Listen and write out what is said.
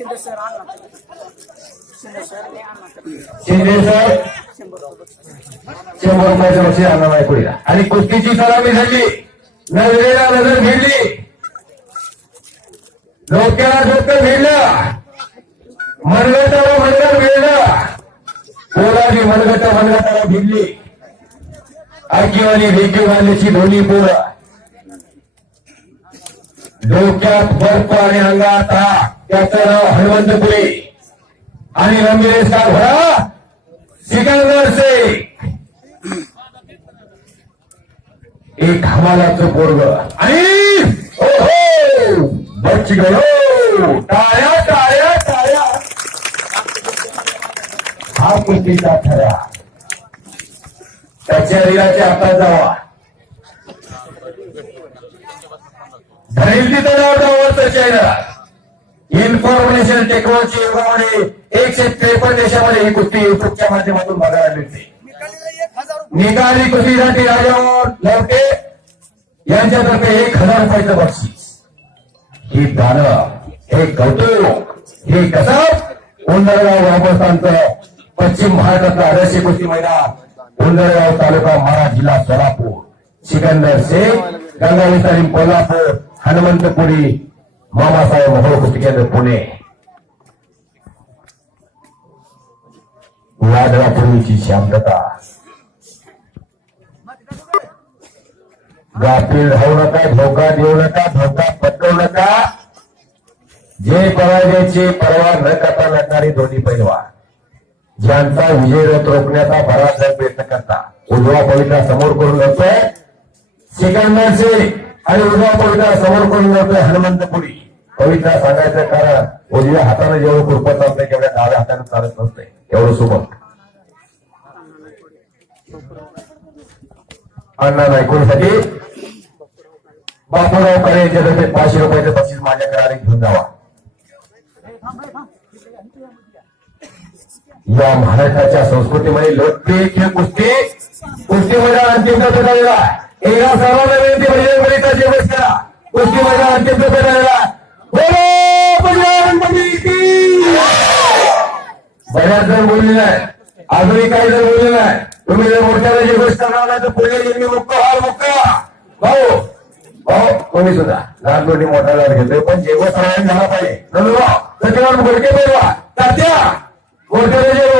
Shinde sir आणला Shinde sir मी Shinde sir. शंभर पुढीला. आणि कुस्तीची सलामी झाली. नजरेला नजर भिडली. डोक्याला डोकं भिडलं. मनगटाला मनगट भिडलं. पोराची मनगट मनगटाला भिडली. आकीवानी भेटी बांधल्याची दोन्ही पोरं. डोक्यात बर्फ आणि अंगात हा त्याचं नाव हनुमंत हनुमंतपुरे आणि रंगेश का घोडा? सिकंदर शेख एक हमालाचं पोरग. आणि हो हो बच गयो टाळ्या टाळ्या टाळ्या. हा कुस्तीचा ठरा. त्याच्या रिलाच्या हातात जावा. धरेल तिथं नाव जावं चॅनल इन्फॉर्मेशन टेक्नॉलॉजी युगामध्ये एकशे त्रेपन्न देशामध्ये ही कुस्ती युट्यूबच्या माध्यमातून बघायला मिळते. निकाली कुस्तीसाठी राजावर लवटे. यांच्यातर्फे एक हजार रुपयाचं बक्षीस. ही दानं हे कौतुक हे कसं उंदरगाव ग्रामस्थांचं पश्चिम महाराष्ट्रातलं आदर्श कुस्ती मैदान उंदरगाव तालुका महाराज जिल्हा सोलापूर. सिकंदर शेख गंगावी तालीम कोल्हापूर हनुमंतपुरी मामासाहेब मोहोळ कुस्ती केंद्र पुणे वादळापूर्वीची शांतता गाफील राहू नका धोका देऊ नका धोका पटवू नका जे पराजयाची परवा न करता लढणारी दोन्ही पैलवान ज्यांचा विजय रथ रोखण्याचा बराच जण प्रयत्न करता उजवा पवित्रा समोर करून जातोय सिकंदर शेख आणि उद्या पहिला समोर करून जातोय हनुमंतपुरी. पवित्रा सांगायचं कारण उजव्या हाताने जेवढं कुरपत चालतंय तेवढ्या डाव्या हाताने चालत नसते एवढं सोबत अण्णा नायकोसाठी बापूराव करे यांच्यातर्फे पाचशे रुपयाचं बक्षीस माझ्या कराने घेऊन जावा. या महाराष्ट्राच्या संस्कृतीमध्ये लोकप्रिय खेळ कुस्ती. कुस्ती मैदान अंतिम टप्प्यात आहे. या सर्वांना विनंती म्हणजे मुलीचा जेवण करा गोष्टी माझ्या अत्यंत करायला. बोलो बऱ्याच जर बोललेलं आहे अजूनही काही जर बोललेलं आहे तुम्ही जर मोठ्याला जी गोष्ट करणार नाही तर पुढे जन्मी मुक्क हाल मुक्क. भाऊ भाऊ कोणी सुद्धा. लहान मोठी मोठा लढ घेतोय पण जेव्हा सगळ्यांनी झाला पाहिजे. नंदुभाऊ सचिवान गोडके बोलवा. तात्या मोठ्याला जेव